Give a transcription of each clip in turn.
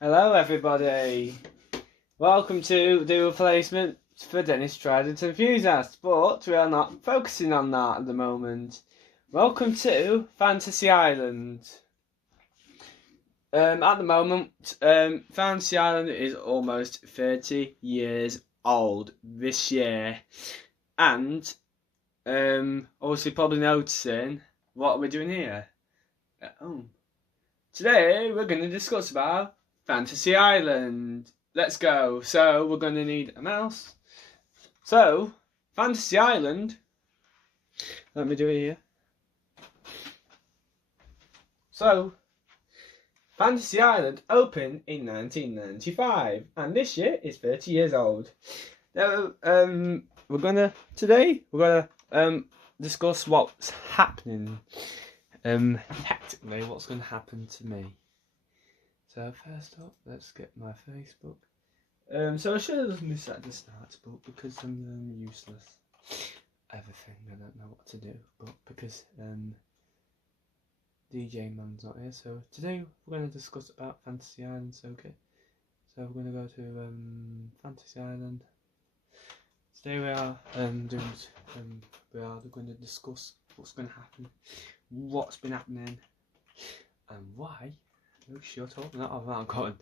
Hello everybody, welcome to the replacement for Dennis Trident Enthusiast, but we are not focusing on that at the moment. Welcome to Fantasy Island. At the moment, Fantasy Island is almost 30 years old this year, and obviously probably noticing what we're doing here at home. Today we're going to discuss about Fantasy Island. Let's go. So we're going to need a mouse. So, Fantasy Island. Let me do it here. So, Fantasy Island opened in 1995, and this year is 30 years old. Now, today we're gonna discuss what's happening. Tactically, what's going to happen to me. So first up, let's get my Facebook. So I should have done this at the start, but because I'm useless, everything, I don't know what to do. But because DJ Man's not here, so today we're going to discuss about Fantasy Island. So okay, so we're going to go to Fantasy Island. Today we are going to discuss what's going to happen, what's been happening, and why. Oh, shut up! No, I've not got.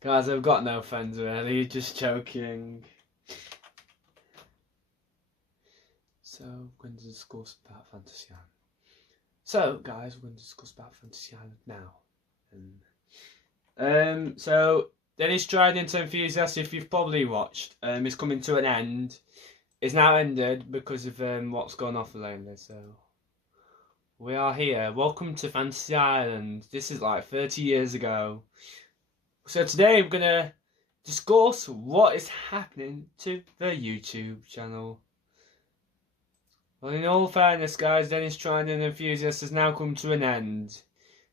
Guys, I've got no friends really. Just joking. So we're going to discuss about Fantasy Island. So, guys, we're going to discuss about Fantasy Island now. So Dennis Trident Enthusiast, if you've probably watched, is coming to an end. It's now ended because of what's gone off lately. So we are here. Welcome to Fantasy Island. This is like 30 years ago. So today we're going to discuss what is happening to the YouTube channel. Well, in all fairness, guys, Dennis Trident Enthusiast has now come to an end.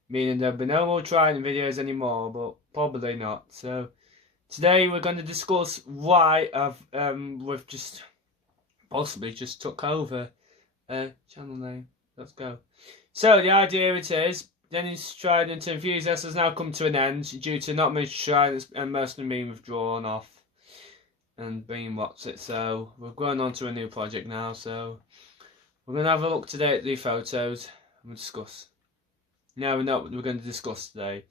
Meaning there'll be no more Trident videos anymore, but probably not. So today we're going to discuss why we've just possibly just took over channel name. Let's go. So the idea it is, Dennis Trident Enthusiast has now come to an end due to not much Tridents and most of them being withdrawn off and being what's it. So we're going on to a new project now. So we're going to have a look today at the photos and we'll discuss. Now we know what we're going to discuss today.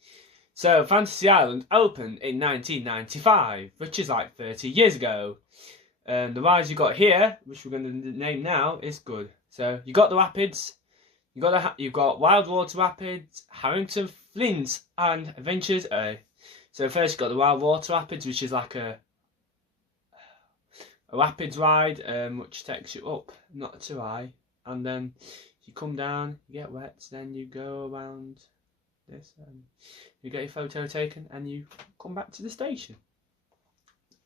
So Fantasy Island opened in 1995, which is like 30 years ago. And the rides you got here, which we're going to name now, is good. So you got the rapids, you got Wild Water Rapids, Harrington Flints, and Adventures A. So first you got the Wild Water Rapids, which is like a rapids ride, which takes you up, not too high, and then you come down, you get wet, then you go around this, you get your photo taken, and you come back to the station,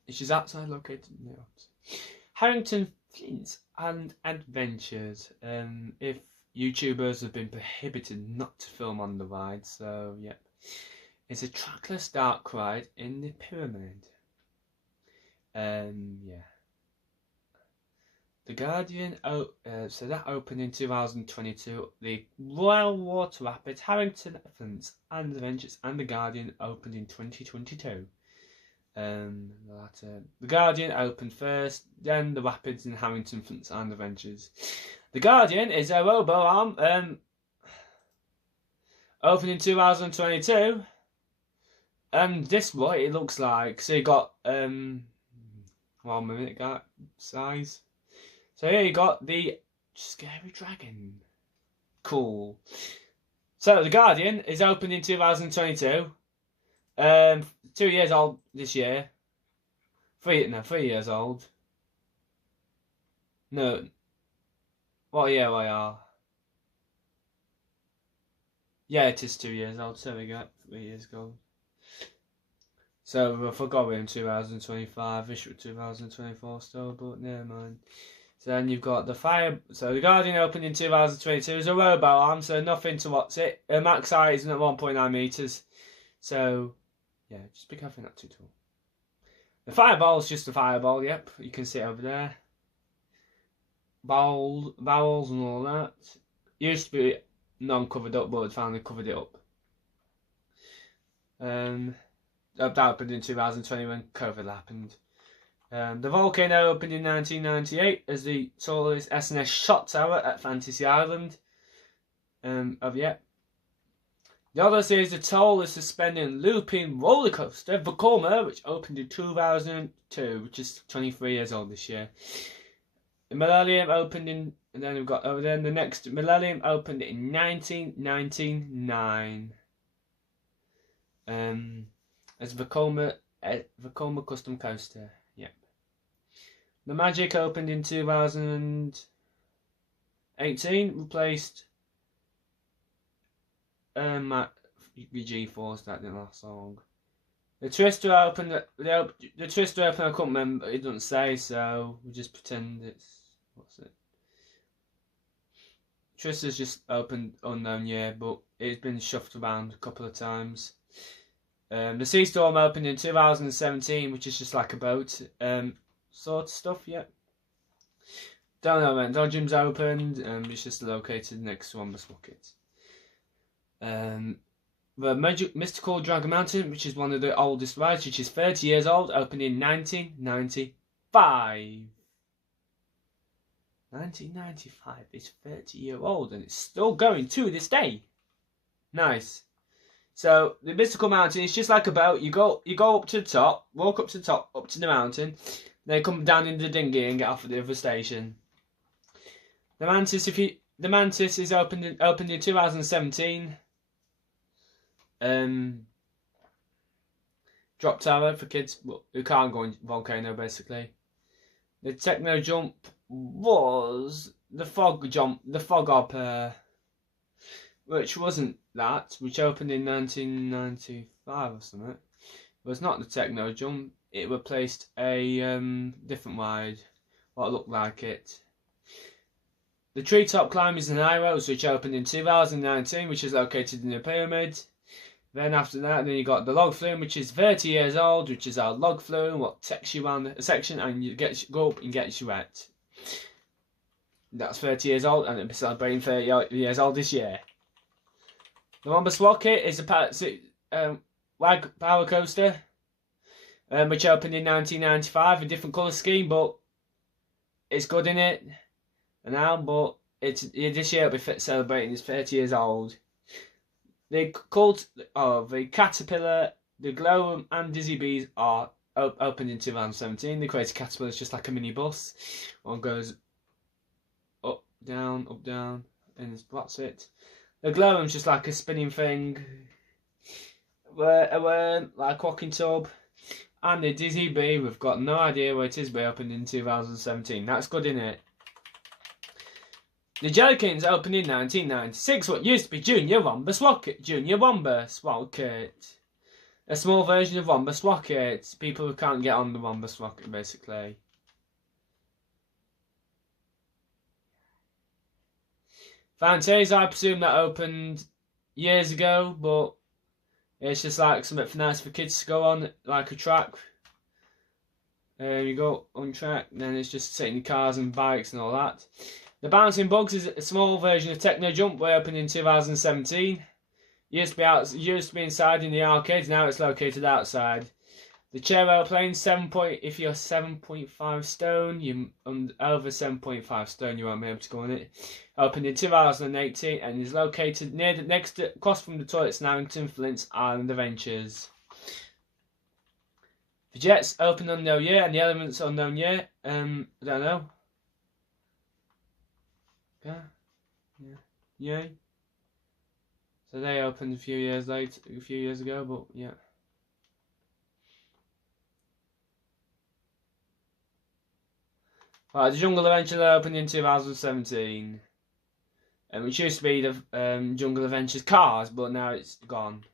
which is outside located in the Alps. Harrington Flints and Adventures. If YouTubers have been prohibited not to film on the ride, so yep. It's a trackless dark ride in the pyramid. Yeah. The Guardian, so that opened in 2022. The Royal Water Rapids, Harrington Flints and Adventures, and the Guardian opened in 2022. The Guardian opened first, then the Rapids and Harrington Flints and Adventures. The Guardian is a robo-arm, opened in 2022, and this what it looks like. So you got 1 minute size. So here you got the Scary Dragon. Cool. So the Guardian is opened in 2022. 2 years old this year. 3 years old. No. What year we are? Yeah, it is 2 years old. So we got 3 years ago. So I forgot we're in 2025. Wish it was 2024 still, but never mind. So then you've got the fire. So the Guardian opened in 2022 as a robo arm, so nothing to what's it. Max height isn't at 1.9 meters. So yeah, just be careful not too tall. The fireball is just a fireball. Yep, you can see it over there. Bowels and all that. Used to be non-covered up, but it finally covered it up. The that opened in 2020 when COVID happened. The Volcano opened in 1998 as the tallest S&S shot tower at Fantasy Island. The Odyssey is the tallest suspending looping roller coaster, Vekoma, which opened in 2002, which is 23 years old this year. The Millennium opened in, and then we've got over there, the next Millennium opened in 1999. As Vekoma custom coaster. Yep. The Magic opened in 2018, replaced G-Force, that didn't last long. The Twister opened, the Twister opened, I couldn't remember, it doesn't say, so we'll just pretend it's, what's it? Twister's just opened unknown year, but it's been shuffled around a couple of times. The Sea Storm opened in 2017, which is just like a boat, sort of stuff, yeah. Don't know when Dodgem's opened, it's just located next to Womba Sprocket. The Mystical Dragon Mountain, which is one of the oldest rides, which is 30 years old, opened in 1995. 1995 is 30-year-old and it's still going to this day. Nice. So the Mystical Mountain is just like a boat. You go up to the top, walk up to the top, up to the mountain, then come down in the dinghy and get off at the other station. The Mantis is opened in 2017. Drop tower for kids who can't go in Volcano, basically. The Techno Jump was the Fog Hopper, which wasn't that, which opened in 1995 or something. It was not the Techno Jump. It replaced a different ride, what looked like it. The Treetop Climbers and Arrows, which opened in 2019, which is located in the pyramid. Then after that, then you got the Log Flume, which is 30 years old, which is our log flume, what takes you around a section and you go up and gets you wet. That's 30 years old and it'll be celebrating 30 years old this year. The Womba Sprocket is a WAG power coaster, which opened in 1995, a different colour scheme, but it's good in it now, but this year it'll be celebrating its 30 years old. The Caterpillar, the Glow and Dizzy Bees are opened in 2017. The Crazy Caterpillar is just like a mini bus. One goes up, down, and that's it. The Glow is just like a spinning thing, like a walking tub. And the Dizzy Bee, we've got no idea where it is, but opened in 2017. That's good, isn't it? The Jellykins opened in 1996, what used to be Junior Womba Sprocket. A small version of Womba Sprocket. People who can't get on the Womba Sprocket, basically. Fantasia, I presume that opened years ago, but it's just like something nice for kids to go on, like a track. You go on track, then it's just sitting cars and bikes and all that. The Bouncing Bugs is a small version of Techno Jump, way opened in 2017. Used to be inside in the arcades, now it's located outside. The Chair Aeroplane, if you're 7.5 stone, you over 7.5 stone, you won't be able to go on it. Opened in 2018 and is located across from the toilets in Harrington, Flint's Island Adventures. The Jets opened unknown year and the Elements unknown year. I don't know. Yeah. So they opened a few years ago, but yeah. Right, the Jungle Adventures opened in 2017, which used to be the Jungle Adventures cars, but now it's gone.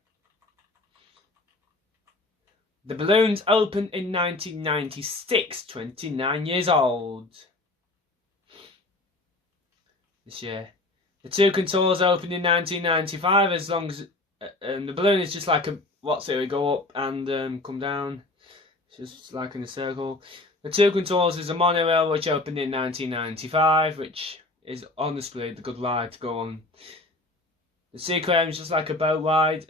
The Balloons opened in 1996, 29 years old. This year. The Two Contours opened in 1995. As long as the balloon is just like we go up and come down. It's just like in a circle. The Two Contours is a monorail which opened in 1995, which is honestly the good ride to go on. The Sea Aquarium is just like a boat ride.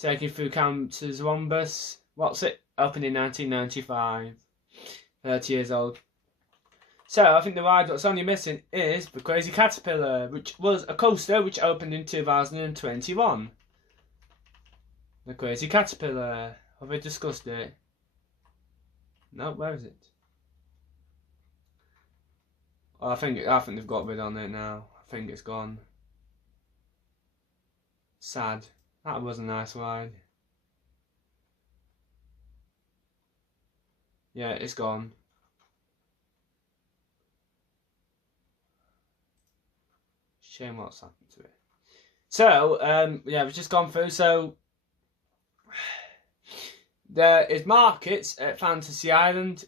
taking through Counters Wombus. What's it? Opened in 1995. 30 years old. So I think the ride that's only missing is the Crazy Caterpillar, which was a coaster which opened in 2021. The Crazy Caterpillar. Have we discussed it? No, where is it? Oh, I think they've got rid on it now. I think it's gone. Sad. That was a nice ride. Yeah, it's gone. Shame what's happened to it. So, yeah, we've just gone through. So, there is markets at Fantasy Island.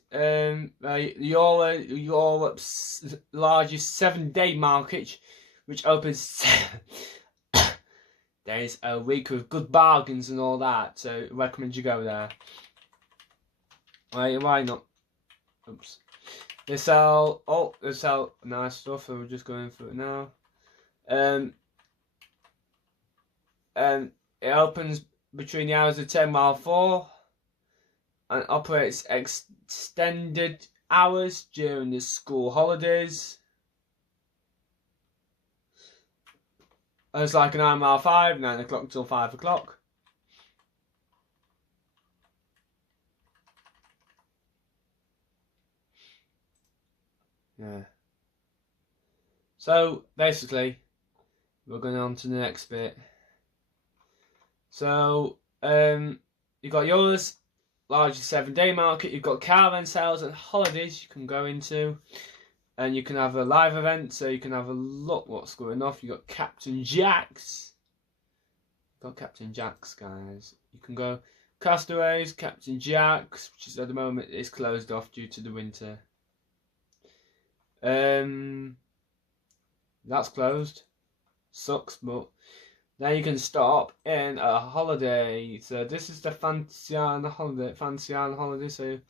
Europe's largest 7-day market, which opens days a week with good bargains and all that. So, I recommend you go there. Why not? Oops. They sell nice stuff. So we're just going through it now. It opens between the hours of 10 while 4 and operates extended hours during the school holidays. And it's like 9 mile 5, 9 o'clock till 5 o'clock. Yeah. So basically, we're going on to the next bit. So you've got yours, largest 7-day market. You've got caravan sales and holidays you can go into, and you can have a live event, so you can have a look what's going off. You've got Captain Jack's. You've got Captain Jack's, guys. You can go Castaways, Captain Jack's, which is at the moment is closed off due to the winter. That's closed. Sucks, but then you can stop in a holiday. So this is the Fantasy Island holiday. So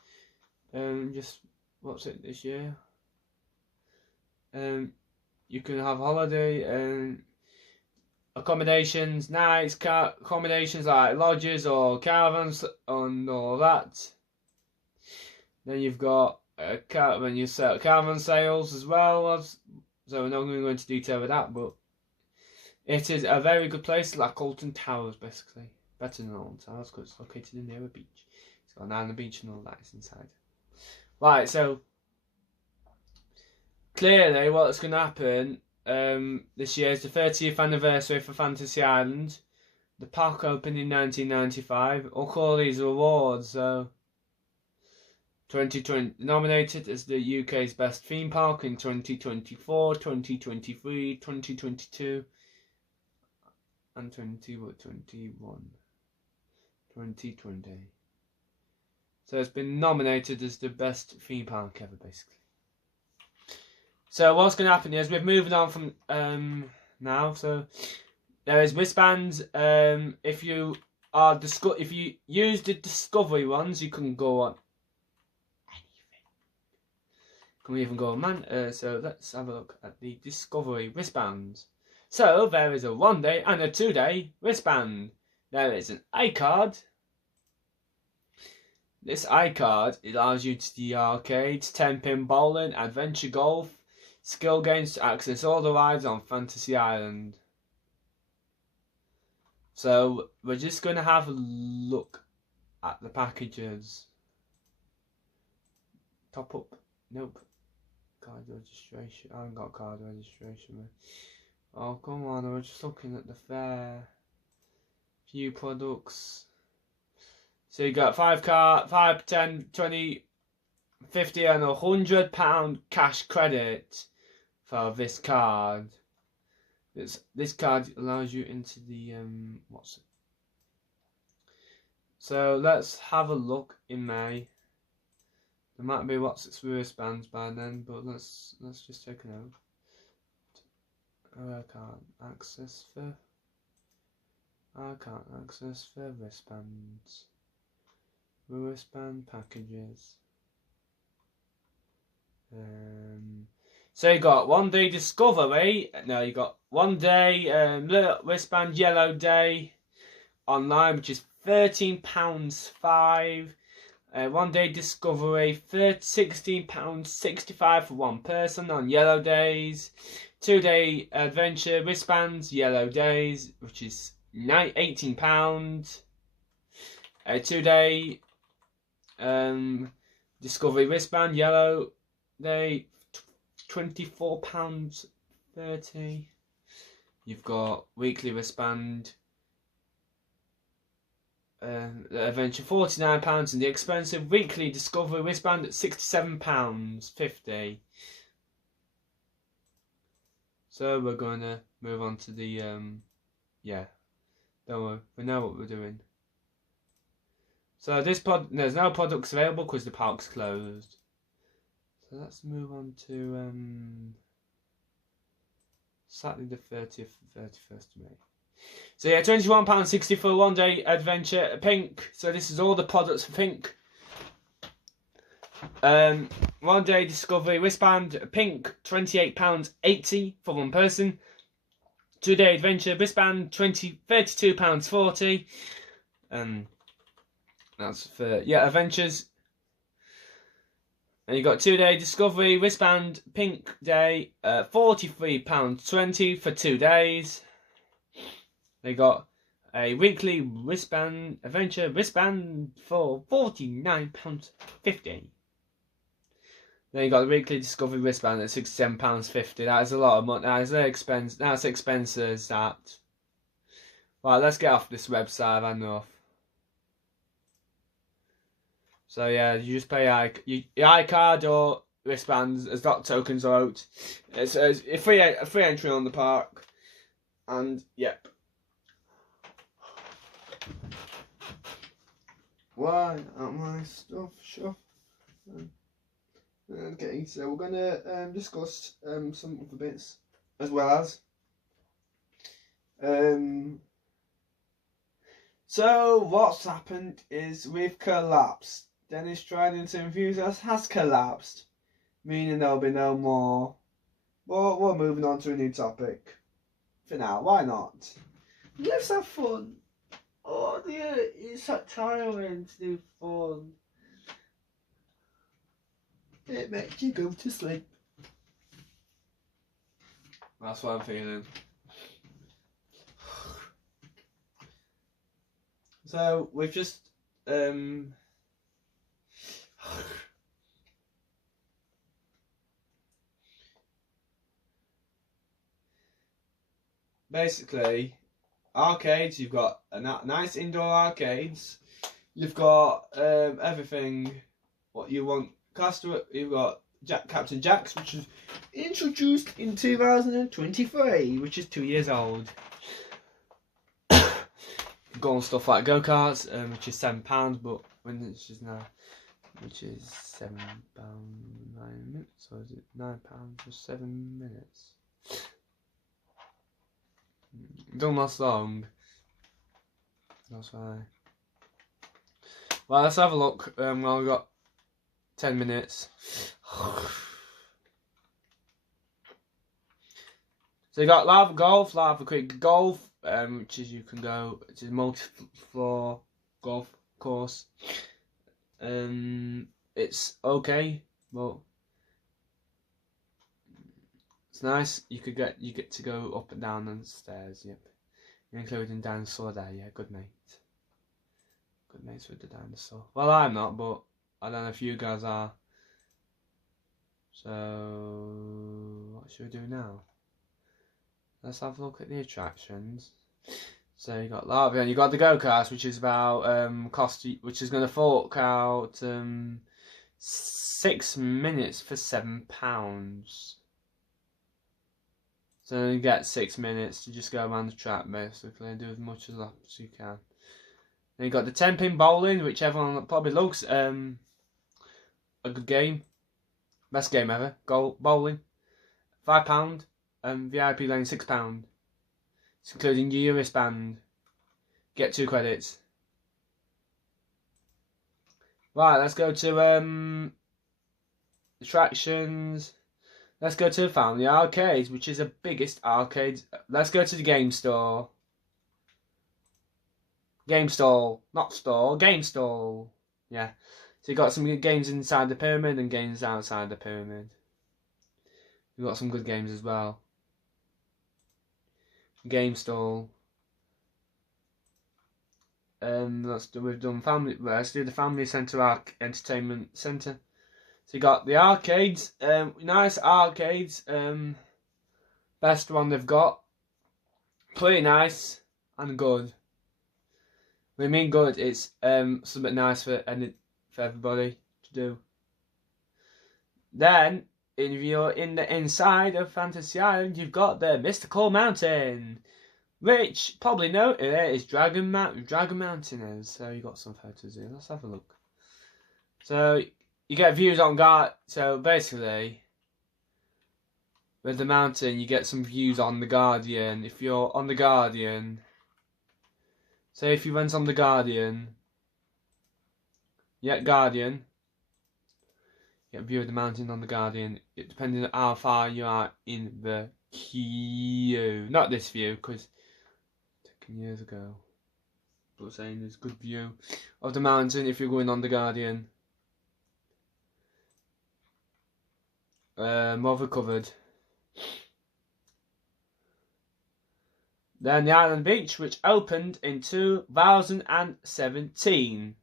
just what's it this year? You can have holiday and accommodations, nights, accommodations like lodges or caravans and all that. Then you've got when you sell caravan sales as well as. So we're not going to go into detail with that, but it is a very good place, like Alton Towers, basically. Better than Alton Towers because it's located near a beach. It's got an island beach and all that is inside. Right, so clearly what's going to happen this year is the 30th anniversary for Fantasy Island. The park opened in 1995. I'll call these awards. So 2020 nominated as the UK's best theme park in 2024, 2023, 2022 and 2021. So it's been nominated as the best theme park ever, basically. So what's going to happen is we're moving on from now. So there is wristbands. If you use the Discovery ones, you can go on. Can we even go on so let's have a look at the Discovery wristbands. So there is a 1-day and a 2-day wristband. There is an iCard. This iCard allows you to the arcades, 10-pin bowling, adventure golf, skill games to access all the rides on Fantasy Island. So we're just going to have a look at the packages. Top up. Nope. Card registration. I haven't got card registration, man. Oh, come on. I was just looking at the fair. Few products. So you got 5, 10, 20, 50 and £100 cash credit for this card. This card allows you into the what's it? So let's have a look in May. There might be what's its wristbands by then, but let's just take a note. I can't access for wristbands. Wristband packages. So you got 1-day Discovery. No, you got 1-day little wristband yellow day, online, which is £13.5. 1 day discovery, £16.65 for one person on yellow days. 2 day adventure wristbands, yellow days, which is £18. A 2 day discovery wristband, yellow day, £24.30. You've got weekly wristband, adventure £49, and the expensive weekly discovery wristband at £67.50. So we're gonna move on to the yeah, don't worry, we know what we're doing. So there's no products available because the park's closed. So let's move on to Saturday the 30th and 31st of May. So yeah, £21.60 for a 1 day adventure. Pink. So this is all the products for Pink. 1 day discovery wristband. Pink, £28.80 for one person. 2 day adventure wristband, £32.40. That's for adventures. And you got 2 day discovery wristband, Pink day, £43.20 for 2 days. They got a weekly wristband, adventure wristband for £49.50. Then you got the weekly discovery wristband at £67.50. That is a lot of money. That is expensive. That's expensive as that. Right, let's get off this website. I've had enough. So yeah, you just pay your iCard or wristbands as dot tokens are out. It's a free entry on the park, and yep. Why aren't my stuff shoved? Okay, so we're gonna discuss some other bits as well as So what's happened is we've collapsed. Dennis Trident Enthusiast has collapsed, meaning there'll be no more. But we're moving on to a new topic for now. Why not? Let's have fun. Oh dear, it's so tiring to do fun. It makes you go to sleep. That's what I'm feeling. So we've just basically arcades. You've got a nice indoor arcades. You've got everything what you want. You've got Captain Jack's, which was introduced in 2023, which is 2 years old. Got on stuff like go-karts, which is £7, but when it's just now, which is £7 9 minutes, or is it £9 for 7 minutes? Don't last long. That's why. Well, let's have a look. Well, we've got 10 minutes. So you got Lava Golf, Lava Creek Golf, which is you can go. It's a multi-floor golf course. It's okay, but it's nice. You get to go up and down on the stairs. Yep, including dinosaur there. Yeah, good mate. Good mates with the dinosaur. Well, I'm not, but I don't know if you guys are. So what should we do now? Let's have a look at the attractions. So you got Lava, and you got the go-karts, which is about which is going to fork out 6 minutes for £7. So you get 6 minutes to just go around the track basically and do as much as you can. Then you got the 10-pin bowling, which everyone probably loves. A good game, best game ever. Bowling, £5. VIP lane £6. It's including your wristband. Get 2 credits. Right, let's go to attractions. Let's go to the Family Arcades, which is the biggest arcade. Let's go to the game store. Game stall, not store, game stall. Yeah. So you got some good games inside the pyramid and games outside the pyramid. You've got some good games as well. Game stall. We've done family. Let's do the family centre entertainment centre. So you got the arcades. Nice arcades. Best one they've got. Pretty nice and good. When I mean good, it's something nice for everybody to do. Then, if you're in the inside of Fantasy Island, you've got the Mystical Mountain, which probably know it is Dragon Mountain is. So you got some photos here. Let's have a look. So you get views on guard. So basically, with the mountain, you get some views on the Guardian. If you're on the Guardian, say if you went on the Guardian, Guardian. Get a view of the mountain on the Guardian, depending on how far you are in the queue. Not this view, because taken years ago. But I'm saying there's a good view of the mountain if you're going on the Guardian. More recovered. Then the Island Beach, which opened in 2017.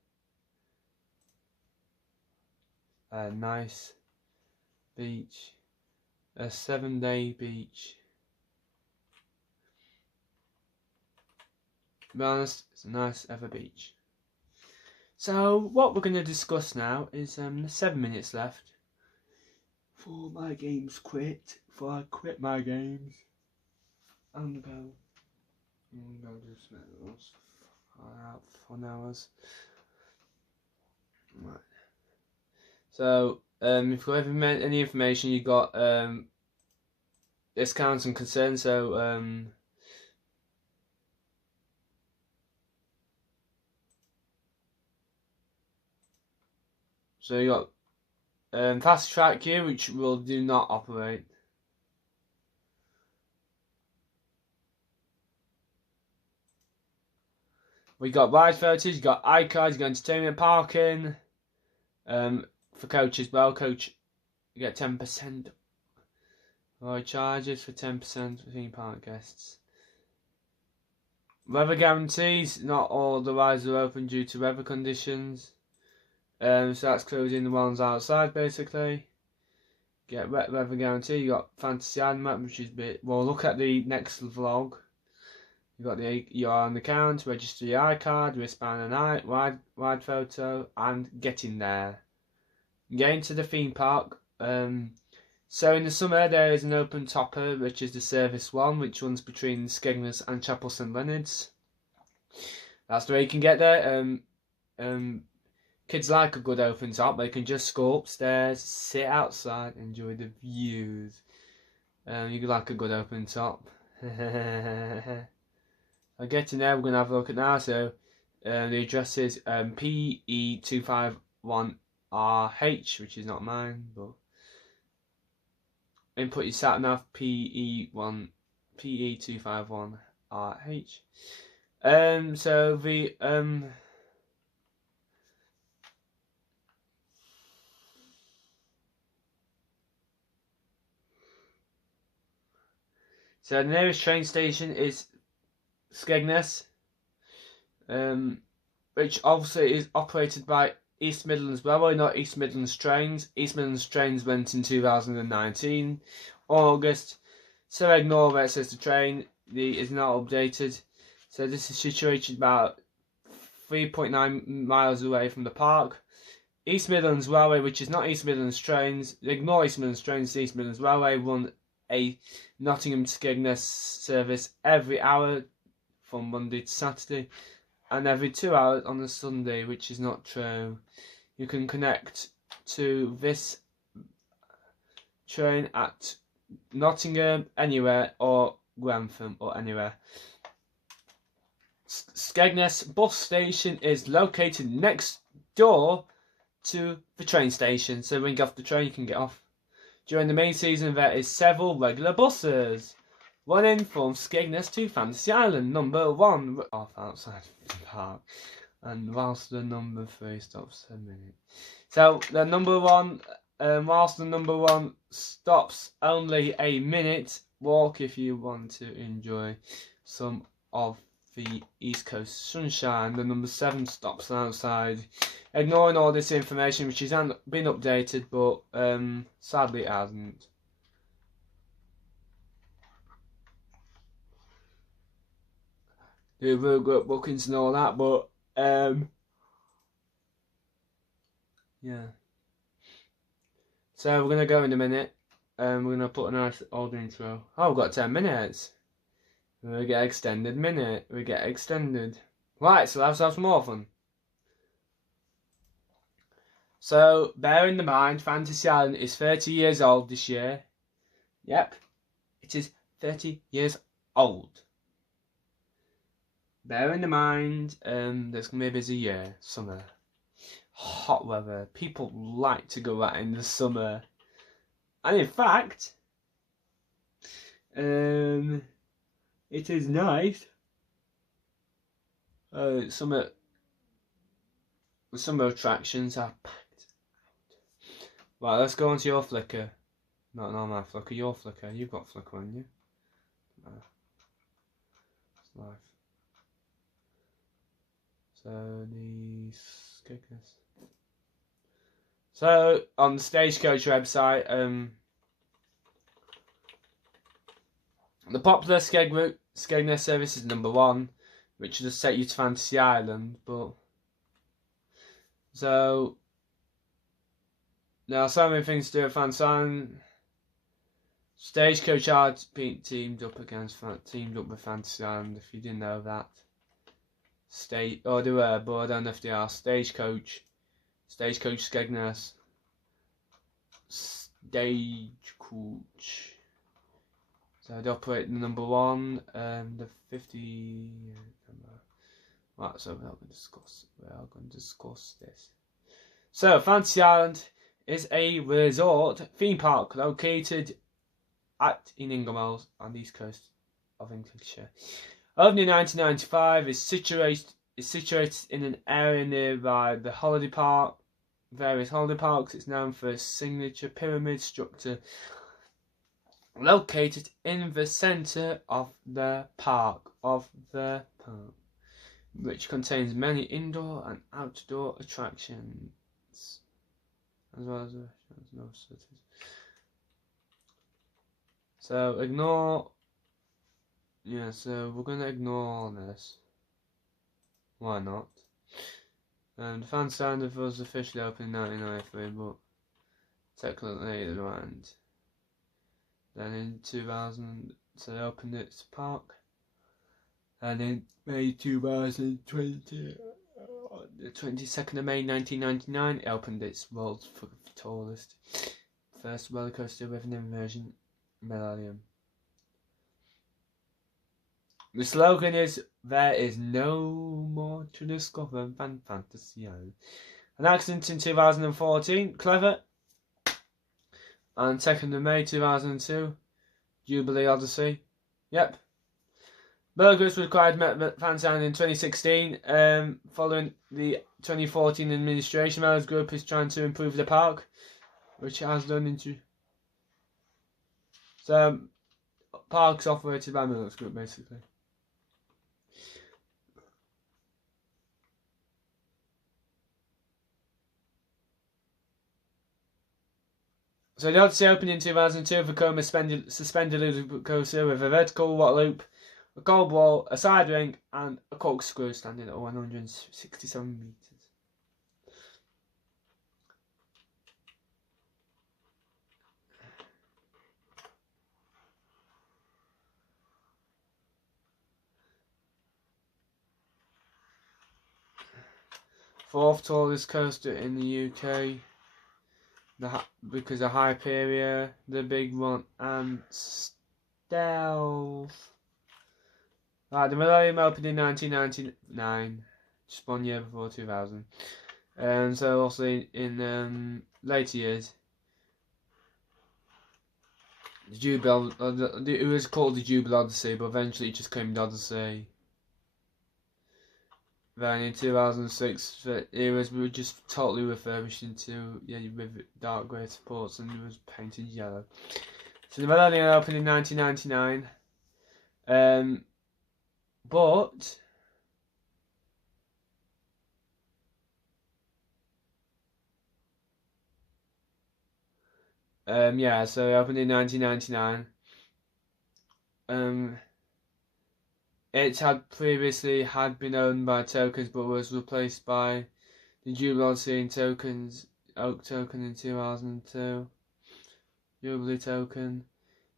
A nice beach, a 7-day beach. To be honest, it's a nice ever beach. So what we're going to discuss now is 7 minutes left before my games quit. Before I quit my games, I'm gonna go do something else for 1 hour. Right. So, if you have any information, you got discounts and concerns. So, you got fast track here, which do not operate. We got ride photos. You got iCards. You got entertainment parking. For coach as well, coach, you get 10% ride charges for 10% for theme park guests. Weather guarantees, not all the rides are open due to weather conditions. So that's closing the ones outside basically. Get weather guarantee. You got Fantasy Island map, which is well. Look at the next vlog. You got your on account, register your iCard, wristband and wide photo, and getting there. Getting to the theme park. So in the summer there is an open topper, which is the service one, which runs between Skegness and Chapel St Leonard's. That's the way you can get there. Kids like a good open top. They can just go upstairs, sit outside, enjoy the views. You like a good open top. I'll get in there. We're gonna have a look at now. So the address is PE251RH, which is not mine, but input your sat nav PE251RH. So the so the nearest train station is Skegness, which obviously is operated by East Midlands Railway, not East Midlands Trains. East Midlands Trains went in 2019, August. So ignore where it says the train is not updated. So this is situated about 3.9 miles away from the park. East Midlands Railway, which is not East Midlands Trains, ignore East Midlands Trains, East Midlands Railway run a Nottingham to Skegness service every hour from Monday to Saturday, and every 2 hours on a Sunday, which is not true. You can connect to this train at Nottingham, anywhere, or Grantham, or anywhere. Skegness bus station is located next door to the train station, so when you get off the train you can get off. During the main season there is several regular buses. One in from Skegness to Fantasy Island. Number 1 off outside the park. And whilst the number 3 stops a minute. So the number 1, whilst the number 1 stops only a minute, walk if you want to enjoy some of the East Coast sunshine. The number 7 stops outside, ignoring all this information which has been updated, but sadly it hasn't. Do real good bookings and all that, but yeah. So we're gonna go in a minute. We're gonna put a nice old intro. Oh, we've got 10 minutes. We get extended minute. We get extended. Right, so let's have some more fun. So bear in mind, Fantasy Island is 30 years old this year. Yep, it is 30 years old. Bear in mind, there's gonna be a busy year, summer, hot weather. People like to go out in the summer, and in fact, it is nice. Summer attractions are packed out. Right, let's go on to your Flickr. Not my Flickr, your Flickr. You've got Flickr, haven't you? It's live. So the skegness. So on the Stagecoach website, the popular Skegness service is number 1, which will set you to Fantasy Island. But so there are so many things to do at Fantasy Island. Stagecoach are teamed up with Fantasy Island. If you didn't know that, they were, but I don't know if they are. Stagecoach Skegness, Stagecoach. So they operate the number 1, the 50. Right, so we're going to discuss this. So Fantasy Island is a resort theme park located in Ingoldmells on the east coast of Englandshire. Opened in 1995, is situated in an area nearby the various holiday parks. It's known for its signature pyramid structure located in the centre of the park, which contains many indoor and outdoor attractions, as well as restaurants. So ignore. Yeah, so we're gonna ignore this. Why not? The Fantasy Island was officially opened in 1993, but technically it ran. Then in 2000, so they opened its park, and in May 2020, the 22nd of May 1999, it opened its world's tallest first roller coaster with an inversion millennium. The slogan is, "There is no more to discover than Fantasy Island." An accident in 2014, clever. And 2nd of May 2002, Jubilee Odyssey. Yep. Burgers required Fantasy Island in 2016. Following the 2014 administration, Mel's Group is trying to improve the park, which it has done into. So, parks operated by Mel's Group, basically. So the Odyssey opened in 2002 with a coma suspended loop coaster with a vertical water loop, a cold wall, a side ring, and a corkscrew standing at 167 metres. Fourth tallest coaster in the UK. Because of Hyperia, the big one, and Stealth. Right, the Millennium opened in 1999, just 1 year before 2000. So also in later years, The Jubilee, it was called the Jubilee Odyssey, but eventually it just came the Odyssey. Then in 2006, it was just totally refurbished into with dark grey supports, and it was painted yellow. So the Millennium opened in 1999, but yeah, so it opened in 1999. It had previously been owned by Tokens, but was replaced by the Jubilee Odyssey and Tokens Oak Token in 2002. Jubilee Token.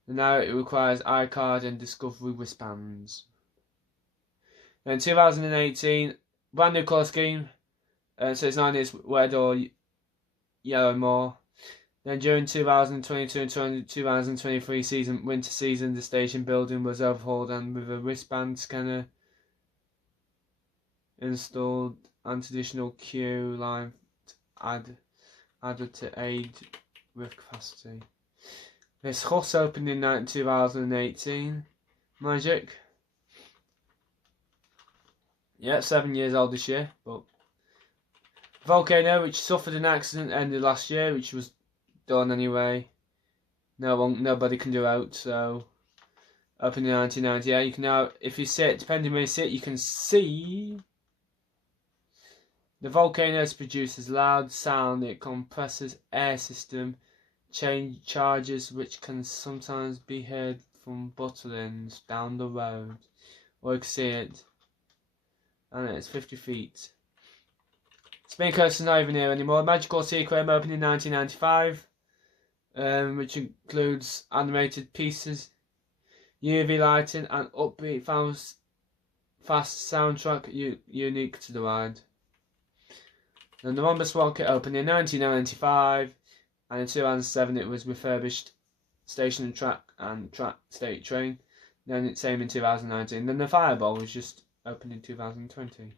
And now it requires iCard and Discovery wristbands. In 2018, brand new colour scheme. So it's not it's red or yellow more. Then during 2022 and 2023 winter season, the station building was overhauled and with a wristband scanner installed and additional queue line added to aid with capacity. This Huss opened in 2018. Magic. Yeah, 7 years old this year, but Volcano, which suffered an accident, ended last year, which was done anyway. Nobody can do out, so opened in 1998. You can now, if you sit, depending where you sit, you can see the Volcano produces loud sound. It compresses air system, charges which can sometimes be heard from Butterlands down the road, or you can see it, and it's 50 feet. Spin Coaster's not even here anymore. Magical Sequem opened in 1995. Which includes animated pieces, UV lighting, and upbeat fast soundtrack unique to the ride. Then the Rhombus Rocket opened in 1995, and in 2007 it was refurbished station and track state train. Then it's same in 2019. Then the Fireball was just opened in 2020.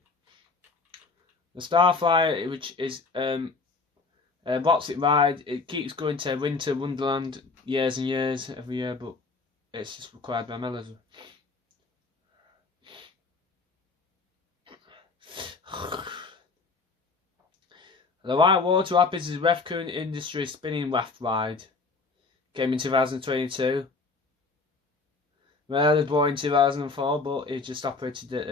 The Starflyer, which is Roxy ride, it keeps going to Winter Wonderland years and years every year, but it's just required by Mellors. The Whitewater Rapids is Refcoon Industry Spinning Raft Ride. Came in 2022. Well, it was bought in 2004, but it just operated at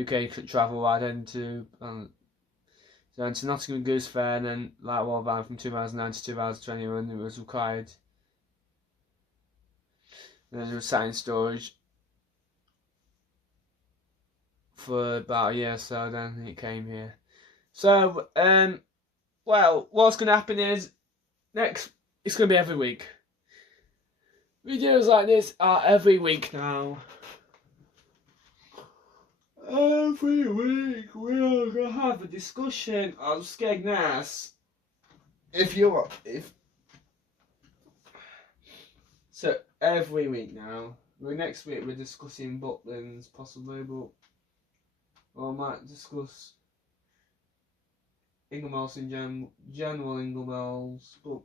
UK travel ride into Nottingham Goose Fair, and then Lightwater Van from 2009 to 2020 when it was required. And then it was sat in storage for about a year or so, then it came here. So, well, what's going to happen is, it's going to be every week. Videos like this are every week now. Every week we're gonna have a discussion on Skegness. So every week now. Next week we're discussing Butlins possibly, but I might discuss ingoldmells in general ingoldmells, but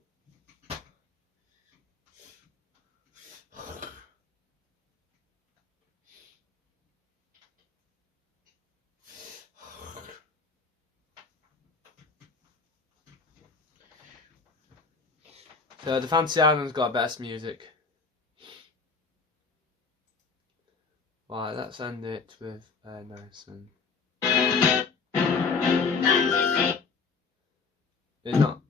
so the Fantasy Island's got best music. Right, let's end it with nice and it's not.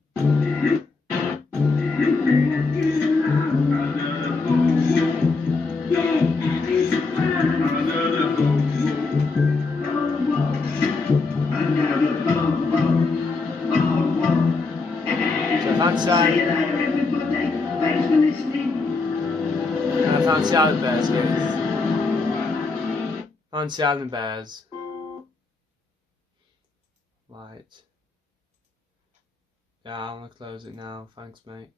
Fancy Island Bears, guys. Fancy Island Bears. Right. Yeah, I'm gonna close it now. Thanks, mate.